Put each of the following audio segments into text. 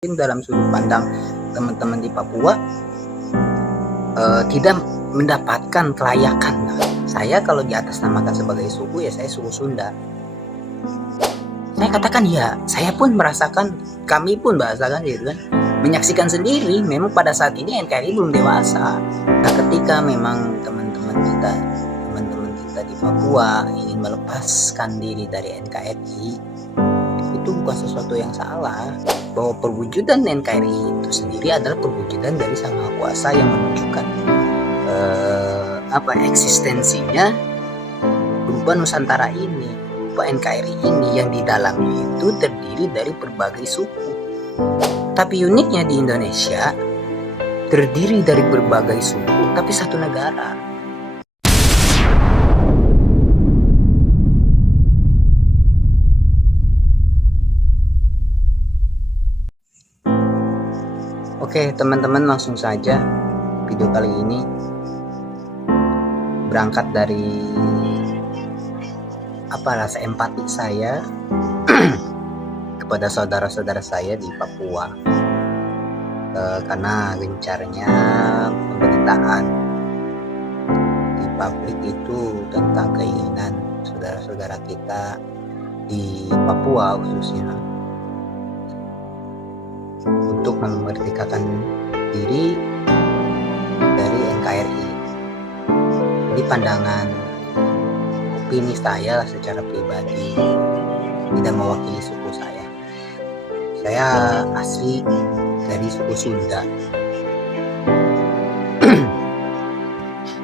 dalam sudut pandang teman-teman di Papua tidak mendapatkan kelayakan. Saya kalau di atas namakan sebagai suku, ya saya suku Sunda. Saya katakan ya, saya pun merasakan, kami pun merasakan gitu kan, menyaksikan sendiri. Memang pada saat ini NKRI belum dewasa. Nah, ketika memang teman-teman kita di Papua ingin melepaskan diri dari NKRI, itu bukan sesuatu yang salah. Bahwa perwujudan NKRI itu sendiri adalah perwujudan dari Sang Maha Kuasa yang menunjukkan eksistensinya berupa Nusantara ini, berupa NKRI ini yang di dalamnya itu terdiri dari berbagai suku. Tapi uniknya di Indonesia terdiri dari berbagai suku tapi satu negara. Oke teman-teman, langsung saja video kali ini berangkat dari rasa empati saya kepada saudara-saudara saya di Papua, karena gencarnya pemberitaan di publik itu tentang keinginan saudara-saudara kita di Papua khususnya untuk memerdekakan diri dari NKRI. Jadi pandangan opini saya secara pribadi tidak mewakili suku saya. Saya asli dari suku Sunda.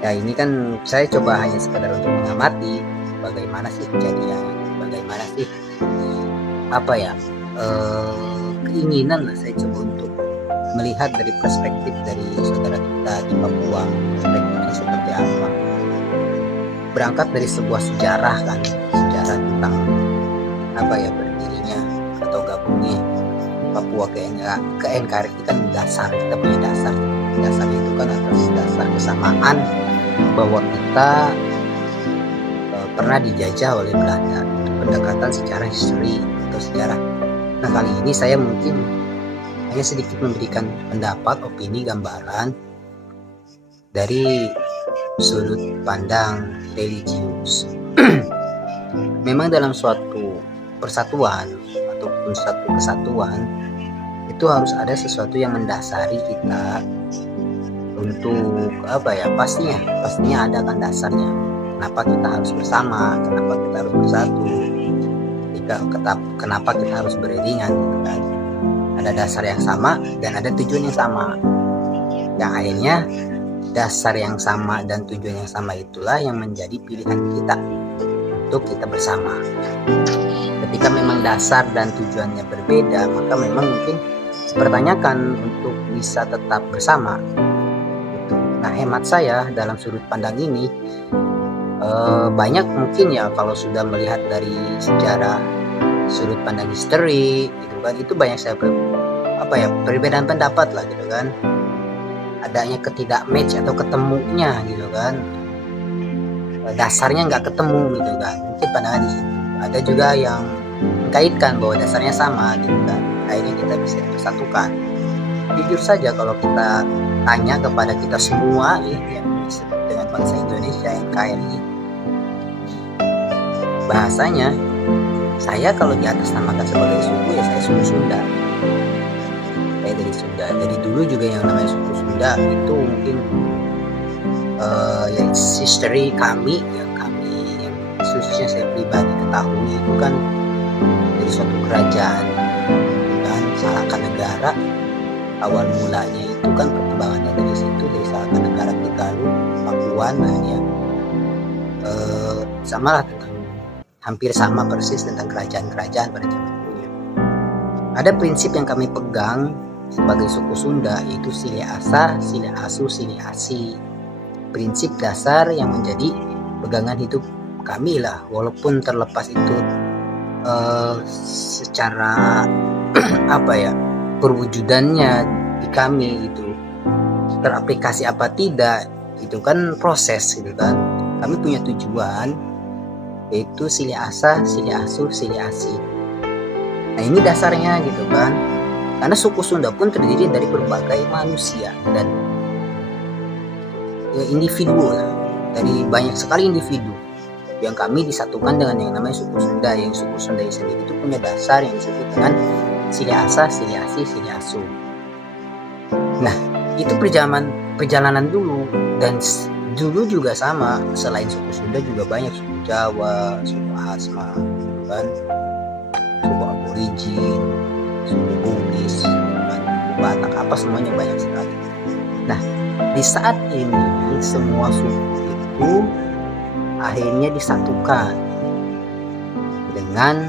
Ya ini kan saya coba hanya sekadar untuk mengamati bagaimana sih kejadian, bagaimana sih keinginan lah saya coba untuk melihat dari perspektif dari saudara kita di Papua, perspektifnya seperti apa. Berangkat dari sebuah sejarah kan, sejarah tentang berdirinya atau gabungnya Papua ke NKRI kan dasar, kita punya dasar itu kan atas dasar kesamaan bahwa kita pernah dijajah oleh Belanda. Pendekatan secara history atau sejarah. Nah kali ini saya mungkin hanya sedikit memberikan pendapat, opini, gambaran dari sudut pandang religius. Memang dalam suatu persatuan ataupun suatu kesatuan itu harus ada sesuatu yang mendasari kita untuk pastinya ada kan dasarnya. Kenapa kita harus bersama, kenapa kita harus bersatu, kenapa kita harus beriringan gitu kan. Ada dasar yang sama dan ada tujuan yang sama, yang akhirnya dasar yang sama dan tujuan yang sama itulah yang menjadi pilihan kita untuk kita bersama. Ketika memang dasar dan tujuannya berbeda, maka memang mungkin dipertanyakan untuk bisa tetap bersama gitu. Nah hemat saya dalam sudut pandang ini, banyak mungkin ya kalau sudah melihat dari sejarah sudut pandang history gitu kan, itu banyak saya perbedaan pendapat lah gitu kan, adanya ketidak match atau ketemunya gitu kan, dasarnya nggak ketemu gitu kan, mungkin pandangan di situ. Ada juga yang mengkaitkan bahwa dasarnya sama gitu kan, akhirnya kita bisa bersatukan. Jujur saja kalau kita tanya kepada kita semua yang disebut dengan bangsa Indonesia NKRI, bahasanya saya kalau di atas namakan sebagai suku ya saya suku Sunda. Saya dari Sunda. Dari dulu juga yang namanya suku Sunda itu mungkin yang history kami yang khususnya saya pribadi ketahui itu kan dari suatu kerajaan dan Salaka Negara. Awal mulanya itu kan perkembangannya dari situ, dari Salaka Negara ke Galuh, Pakuan, sama lah hampir sama persis tentang kerajaan-kerajaan pada zaman dulu. Ada prinsip yang kami pegang sebagai suku Sunda, yaitu Sile Asa, Sile Asu, Sile Asi. Prinsip dasar yang menjadi pegangan hidup kami lah, walaupun terlepas itu secara perwujudannya di kami itu teraplikasi apa tidak, itu kan proses gitu kan. Kami punya tujuan, yaitu Sile Asa, Sile Asu, Sile Asi. Nah ini dasarnya gitu kan. Karena suku Sunda pun terdiri dari berbagai manusia dan individu, dari banyak sekali individu yang kami disatukan dengan yang namanya suku Sunda. Yang suku Sunda sendiri itu punya dasar yang disebut dengan Siliasa, Siliasi, Siliasu. Nah, itu perjalanan dulu, dan dulu juga sama, selain suku Sunda juga banyak suku Jawa, suku Asma, kan, suku Aborigin, suku Bugis, kan, Batak, apa semuanya banyak sekali. Nah, di saat ini semua suku itu akhirnya disatukan dengan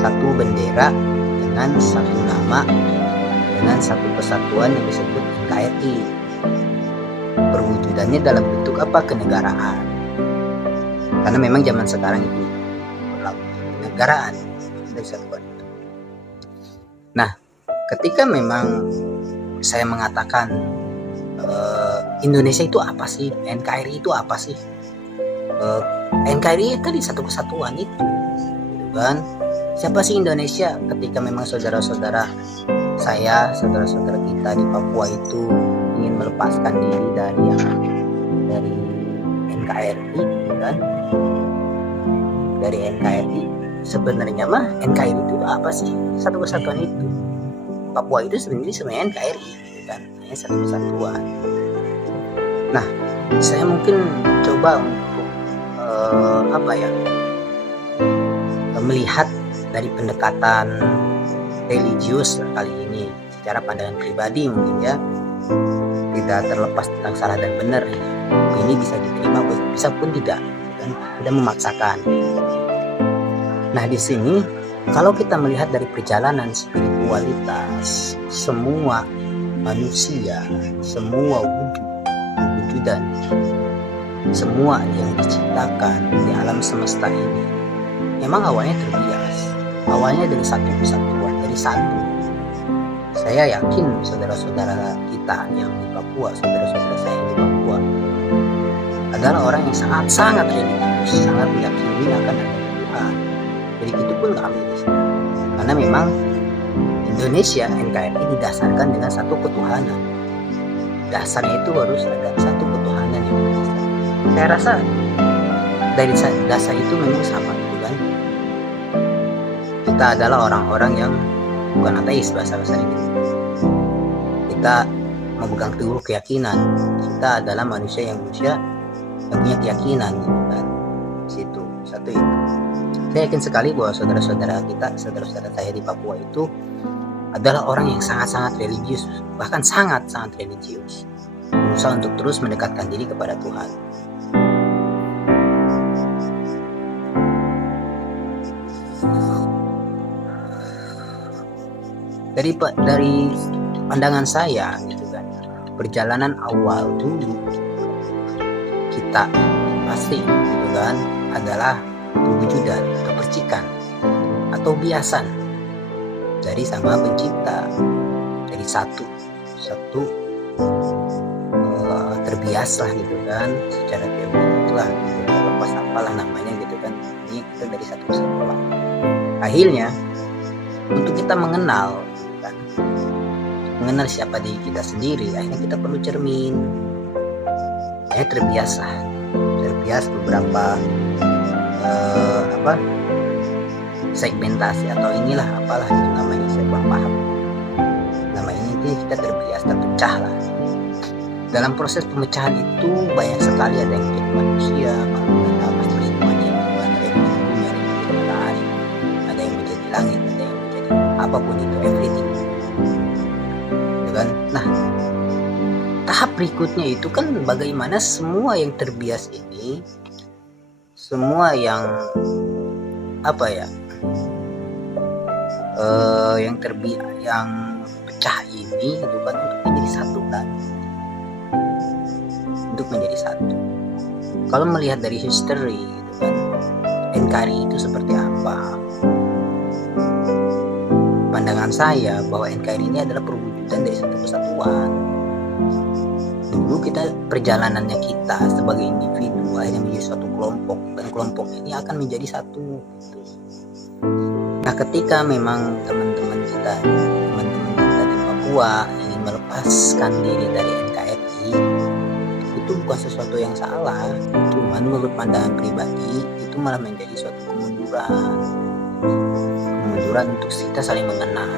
satu bendera, dengan satu nama, dengan satu kesatuan yang disebut NKRI. Perwujudannya dalam bentuk apa? Kenegaraan. Karena memang zaman sekarang itu berlaku kenegaraan dari satuan itu. Nah, ketika memang saya mengatakan Indonesia itu apa sih? NKRI itu apa sih? NKRI tadi satu kesatuan itu, gitu kan? Siapa sih Indonesia? Ketika memang saudara-saudara saya, saudara-saudara kita di Papua itu ingin melepaskan diri dari NKRI, gitu kan? Dari NKRI, sebenarnya mah NKRI itu apa sih? Satu kesatuan itu. Papua itu sebenarnya NKRI, gitu kan? Hanya satu kesatuan. Nah, saya mungkin coba untuk melihat dari pendekatan religius kali ini, secara pandangan pribadi mungkin ya, tidak terlepas tentang salah dan benar. Ini bisa diterima, bisa pun tidak, dan tidak memaksakan. Nah, di sini kalau kita melihat dari perjalanan spiritualitas semua manusia, semua wujudan, semua yang diciptakan di alam semesta ini, memang awalnya terbias. Awalnya dari satu kesatuan, dari satu. Saya yakin saudara-saudara kita yang di Papua, saudara-saudara saya yang di Papua, adalah orang yang sangat-sangat religius, sangat meyakini akan ada Tuhan. Jadi itu pun kami di sini. Karena memang Indonesia, NKRI didasarkan dengan satu ketuhanan. Dasarnya itu harus ada satu ketuhanan yang berdasar. Saya rasa dari dasar itu memang sama, gitu kan. Kita adalah orang-orang yang bukan ateis, bahasa ini. Kita memegang teguh keyakinan. Kita adalah manusia yang punya keyakinan, gitu kan. Situ satu itu. Saya yakin sekali bahwa saudara-saudara kita, saudara-saudara saya di Papua itu adalah orang yang sangat-sangat religius, bahkan sangat-sangat religius, berusaha untuk terus mendekatkan diri kepada Tuhan. Dari pandangan saya, gitu kan, perjalanan awal dulu kita pasti, gitu kan, adalah perwujudan atau percikan atau biasan dari Sang Pencipta, dari satu terbiaslah, gitu kan, secara teori itulah, gitu, lepas apalah namanya, gitu kan, ini kita dari satu kesatuan. Akhirnya untuk kita mengenal, gitu kan, mengenal siapa diri kita sendiri, akhirnya kita perlu cermin. Terbiasa beberapa segmentasi atau inilah apalah itu namanya, saya kurang paham nama ini. Kita terpecah lah. Dalam proses pemecahan itu banyak sekali, ada yang menjadi manusia, pasti semuanya, ada yang menjadi bumi, ada yang menjadi matahari, ada yang menjadi langit, ada yang menjadi apapun itu, everything, kan? Nah, tahap berikutnya itu kan bagaimana semua yang terbias ini, semua yang yang pecah ini, gitu kan, untuk menjadi satu kan, untuk menjadi satu. Kalau melihat dari history, gitu kan, NKRI itu seperti apa? Pandangan saya bahwa NKRI ini adalah perwujudan dari satu kesatuan. Dulu kita, perjalanannya kita sebagai individu akhirnya menjadi suatu kelompok, dan kelompok ini akan menjadi satu, gitu. Nah, ketika memang teman-teman kita, teman-teman Papua ingin melepaskan diri dari NKRI, itu bukan sesuatu yang salah. Cuman menurut pandangan pribadi itu malah menjadi suatu kemunduran untuk kita saling mengenal.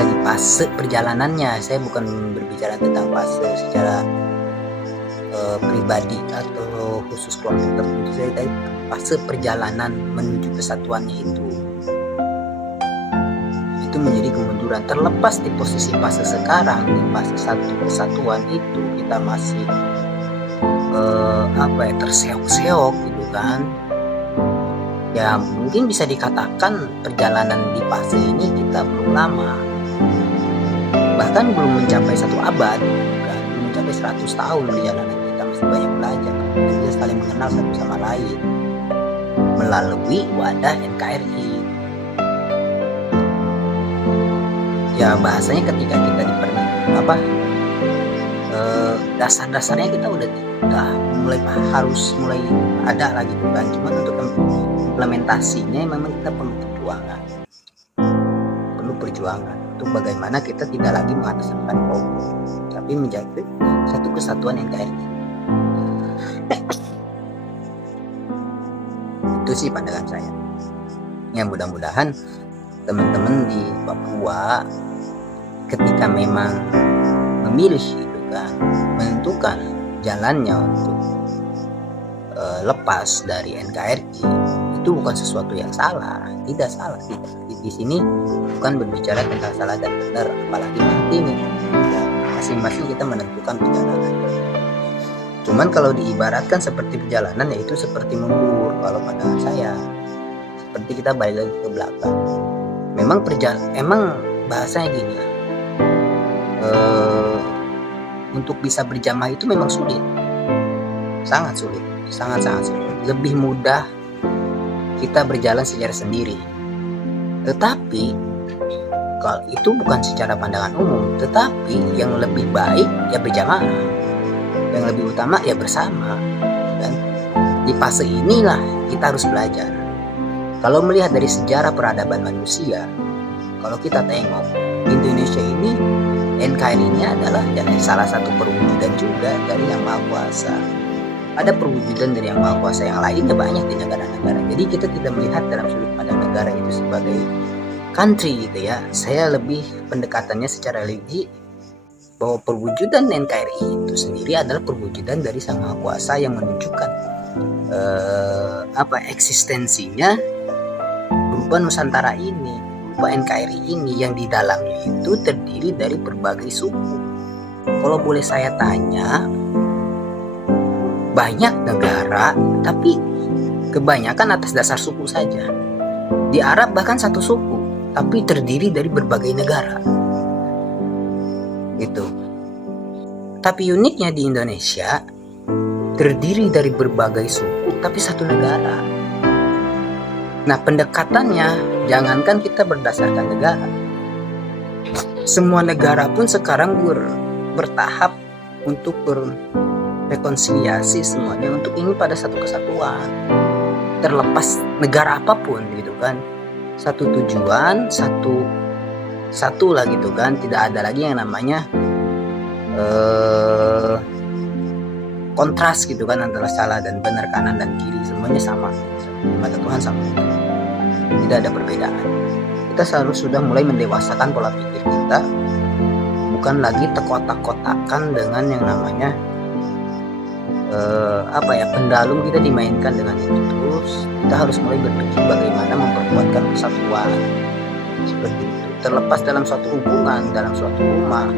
Dari fase perjalanannya, saya bukan berbicara tentang fase secara pribadi atau khusus kelompok tertentu, saya tadi fase perjalanan menuju kesatuannya itu menjadi kemunduran. Terlepas di posisi fase sekarang, di fase satu kesatuan itu kita masih terseok-seok gitu kan. Ya mungkin bisa dikatakan perjalanan di fase ini kita belum lama, bahkan belum mencapai 1 abad, kan? Belum mencapai 100 tahun perjalanan kita, masih banyak belajar. Kita saling mengenal satu sama lain melalui wadah NKRI. Ya bahasanya ketika kita dasar-dasarnya kita udah harus mulai ada lagi gitu kan. Cuman untuk implementasinya memang kita perlu perjuangan untuk bagaimana kita tidak lagi mengatasnamakan kelompok, tapi menjadi satu kesatuan NKRI. Itu sih pandangan saya. Ya mudah-mudahan teman-teman di Papua ketika memang memilih itu kan, menentukan jalannya untuk lepas dari NKRI, itu bukan sesuatu yang salah, tidak. Di sini bukan berbicara tentang salah dan benar, apalagi nanti nih masing-masing kita menentukan perjalanan. Cuman kalau diibaratkan seperti perjalanan, yaitu seperti mundur kalau pandangan saya, seperti kita balik lagi ke belakang. Emang bahasanya gini, untuk bisa berjamaah itu memang sulit, sangat sulit. Lebih mudah kita berjalan secara sendiri. Tetapi kalau itu bukan secara pandangan umum, tetapi yang lebih baik ya berjamaah, yang lebih utama ya bersama. Dan di fase inilah kita harus belajar. Kalau melihat dari sejarah peradaban manusia, kalau kita tengok Indonesia ini, NKRI-nya adalah salah satu perwujudan juga dari Yang Maha Kuasa. Ada perwujudan dari Yang Maha Kuasa yang lainnya banyak di negara-negara. Jadi kita tidak melihat dalam sudut pandang negara itu sebagai country gitu ya. Saya lebih pendekatannya secara religi, bahwa perwujudan NKRI itu sendiri adalah perwujudan dari Sang Maha Kuasa yang menunjukkan eksistensinya berupa Nusantara ini, berupa NKRI ini, yang di dalamnya itu terdiri dari berbagai suku. Kalau boleh saya tanya, banyak negara tapi kebanyakan atas dasar suku saja. Di Arab bahkan satu suku tapi terdiri dari berbagai negara gitu. Tapi uniknya di Indonesia terdiri dari berbagai suku tapi satu negara. Nah pendekatannya jangankan kita berdasarkan negara, semua negara pun sekarang bertahap untuk rekonsiliasi semuanya untuk ingin pada satu kesatuan, terlepas negara apapun gitu kan. Satu tujuan, satu lah gitu kan. Tidak ada lagi yang namanya kontras gitu kan, antara salah dan benar, kanan dan kiri, semuanya sama. Di mata Tuhan sama, tidak ada perbedaan. Kita harus sudah mulai mendewasakan pola pikir kita, bukan lagi terkotak-kotakan dengan yang namanya pendalung kita dimainkan dengan itu terus. Kita harus mulai berpikir bagaimana memperkuatkan persatuan seperti itu. Terlepas dalam suatu hubungan, dalam suatu rumah,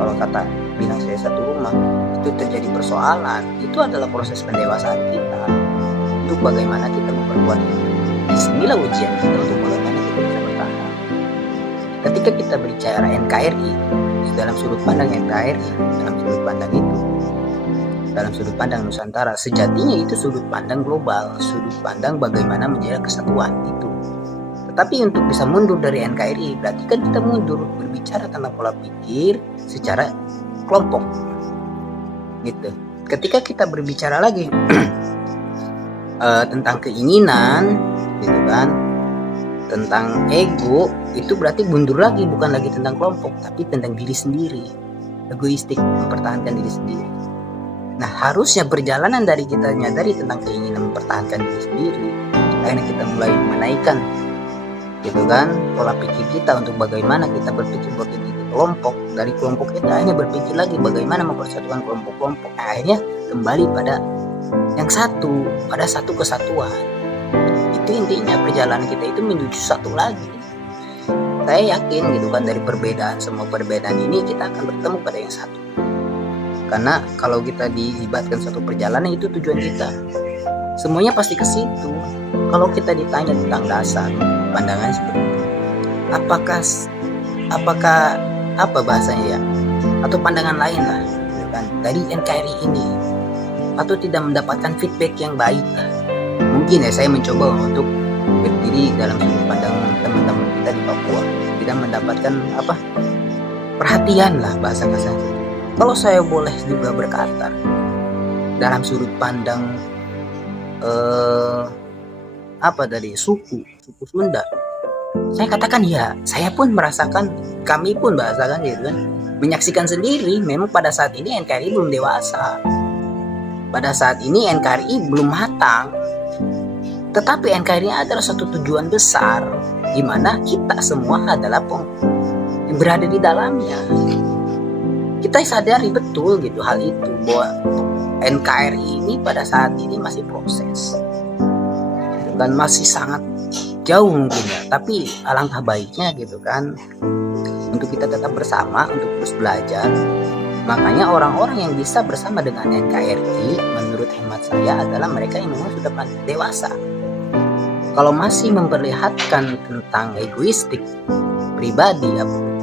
kalau kata bilang saya satu rumah, itu terjadi persoalan, itu adalah proses pendewasaan kita untuk bagaimana kita memperkuat itu. Disinilah ujian kita untuk bagaimana kita bisa bertahan. Ketika kita berbicara NKRI, di dalam sudut pandang NKRI, dalam sudut pandang itu, dalam sudut pandang Nusantara, sejatinya itu sudut pandang global, sudut pandang bagaimana menjaga kesatuan itu. Tetapi untuk bisa mundur dari NKRI, berarti kan kita mundur berbicara tentang pola pikir secara kelompok gitu. Ketika kita berbicara lagi tentang keinginan gitu kan, tentang ego, itu berarti mundur lagi, bukan lagi tentang kelompok, tapi tentang diri sendiri, egoistik, mempertahankan diri sendiri. Nah, harusnya perjalanan dari kita nyadari tentang keinginan mempertahankan diri sendiri, akhirnya kita mulai menaikkan gitu kan pola pikir kita untuk bagaimana kita berpikir di kelompok. Dari kelompok kita akhirnya berpikir lagi bagaimana mempersatukan kelompok-kelompok, akhirnya kembali pada yang satu, pada satu kesatuan. Itu intinya perjalanan kita itu menuju satu lagi. Saya yakin gitu kan, dari perbedaan, semua perbedaan ini kita akan bertemu pada yang satu. Karena kalau kita dilibatkan satu perjalanan, itu tujuan kita. Semuanya pasti ke situ. Kalau kita ditanya tentang dasar pandangan seperti itu, apakah apa bahasanya ya, atau pandangan lain lah gitu kan, dari NKRI ini, atau tidak mendapatkan feedback yang baik lah. Mungkin ya saya mencoba untuk berdiri dalam sudut pandang teman-teman kita di Papua, tidak mendapatkan perhatian lah bahasa kasarnya. Kalau saya boleh juga berkata dalam sudut pandang suku Sunda, saya katakan ya, saya pun merasakan, kami pun merasakan gitu kan, menyaksikan sendiri memang pada saat ini NKRI belum dewasa, pada saat ini NKRI belum matang. Tetapi NKRI adalah satu tujuan besar, di mana kita semua adalah yang berada di dalamnya. Kita sadari betul gitu hal itu, bahwa NKRI ini pada saat ini masih proses, dan masih sangat jauh mungkin ya. Tapi alangkah baiknya gitu kan, untuk kita tetap bersama, untuk terus belajar. Makanya orang-orang yang bisa bersama dengan NKRI, menurut hemat saya, adalah mereka yang memang sudah dewasa. Kalau masih memperlihatkan tentang egoistik pribadi,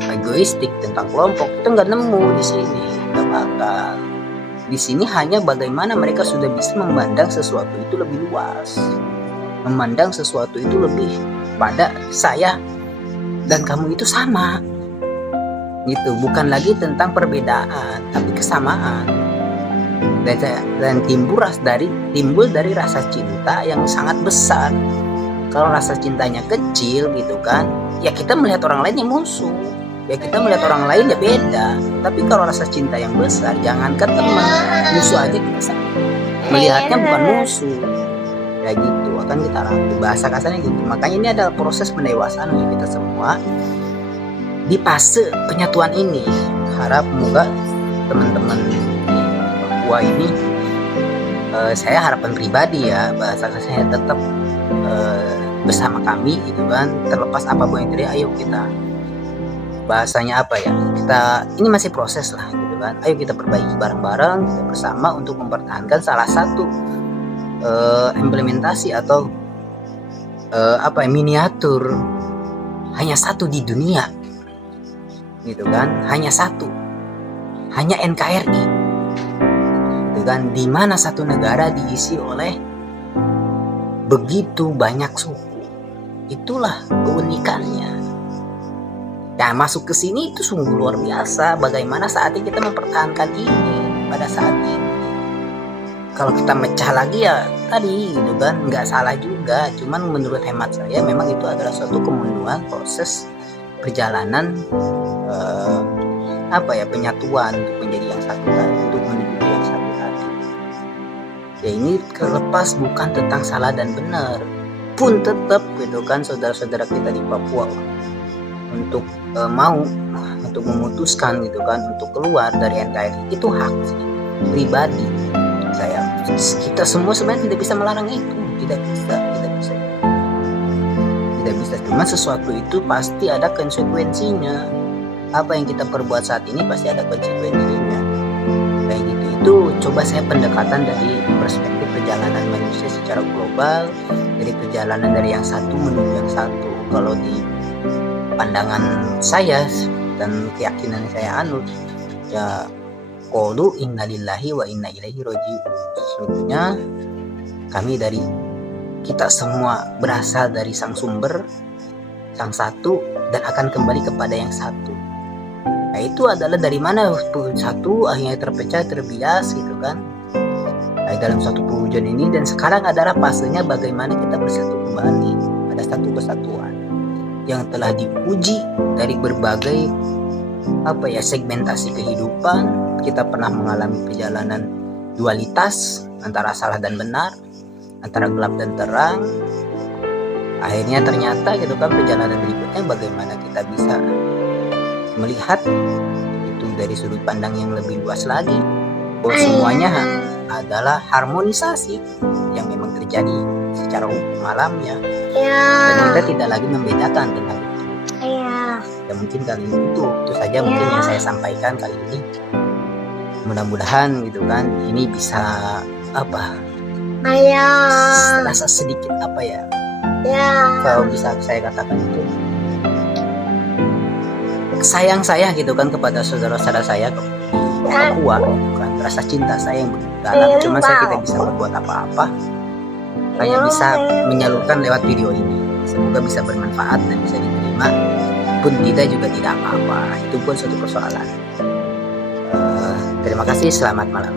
egoistik tentang kelompok, itu nggak nemu di sini, nggak bakal. Di sini hanya bagaimana mereka sudah bisa memandang sesuatu itu lebih luas, memandang sesuatu itu lebih pada saya dan kamu itu sama, gitu. Bukan lagi tentang perbedaan, tapi kesamaan. Dan timbul dari rasa cinta yang sangat besar. Kalau rasa cintanya kecil gitu kan, ya kita melihat orang lain yang musuh, ya kita melihat orang lain ya beda. Tapi kalau rasa cinta yang besar, jangankan teman, musuh aja kita melihatnya bukan musuh, ya gitu. Akan kita rangkul, bahasa kasarnya gitu. Makanya ini adalah proses pendewasaan untuk kita semua di fase penyatuan ini. Harap semoga teman-teman di Papua ini, saya harapan pribadi ya, bahasa kasarnya tetap bersama kami gitu kan, terlepas apapun yang terjadi. Ayo kita, bahasanya kita ini masih proses lah gitu kan, ayo kita perbaiki bareng-bareng, kita bersama untuk mempertahankan salah satu implementasi atau miniatur hanya satu di dunia gitu kan, hanya satu, hanya NKRI gitu kan, di mana satu negara diisi oleh begitu banyak suku. Itulah keunikannya. Nah, masuk ke sini itu sungguh luar biasa. Bagaimana saatnya kita mempertahankan ini pada saat ini. Kalau kita mecah lagi ya tadi gitu kan, nggak salah juga. Cuman menurut hemat saya memang itu adalah suatu kemunduran proses perjalanan penyatuan untuk menjadi yang satu tadi, untuk menuju yang satu tadi. Ya ini terlepas bukan tentang salah dan benar, pun tetap gitu kan, saudara-saudara kita di Papua untuk untuk memutuskan gitu kan, untuk keluar dari NKRI, itu hak pribadi saya. Kita semua sebenarnya tidak bisa melarang itu, tidak bisa. Cuma sesuatu itu pasti ada konsekuensinya. Apa yang kita perbuat saat ini pasti ada konsekuensinya. Kayak gitu. Itu coba saya pendekatan dari perspektif perjalanan manusia secara global, dari perjalanan dari yang satu menuju yang satu. Kalau di pandangan saya dan keyakinan saya anut, ya qulu innalillahi wa inna ilaihi raji'un. Sesungguhnya kita semua berasal dari sang sumber, sang satu, dan akan kembali kepada yang satu. Nah, itu adalah dari mana satu akhirnya terpecah, terbias gitu kan, dalam satu perwujudan ini. Dan sekarang adalah fasenya bagaimana kita bersatu kembali pada satu kesatuan. yang telah diuji dari berbagai segmentasi kehidupan. Kita pernah mengalami perjalanan dualitas antara salah dan benar, antara gelap dan terang. Akhirnya ternyata gitu kan, perjalanan berikutnya bagaimana kita bisa melihat itu dari sudut pandang yang lebih luas lagi, bahwa semuanya adalah harmonisasi yang memang terjadi secara hukum alamnya, dan kita tidak lagi membedakan tentang itu. Ya mungkin kali ini itu saja mungkin yang saya sampaikan kali ini. Mudah-mudahan gitu kan ini bisa rasa sedikit kalau bisa saya katakan itu sayang saya gitu kan kepada saudara-saudara saya di Papua gitu kan, rasa cinta saya yang begitu dalam. Cuman saya tidak bisa berbuat apa-apa, hanya bisa menyalurkan lewat video ini. Semoga bisa bermanfaat dan bisa diterima, pun tidak juga tidak apa-apa, itu pun suatu persoalan. Terima kasih, selamat malam.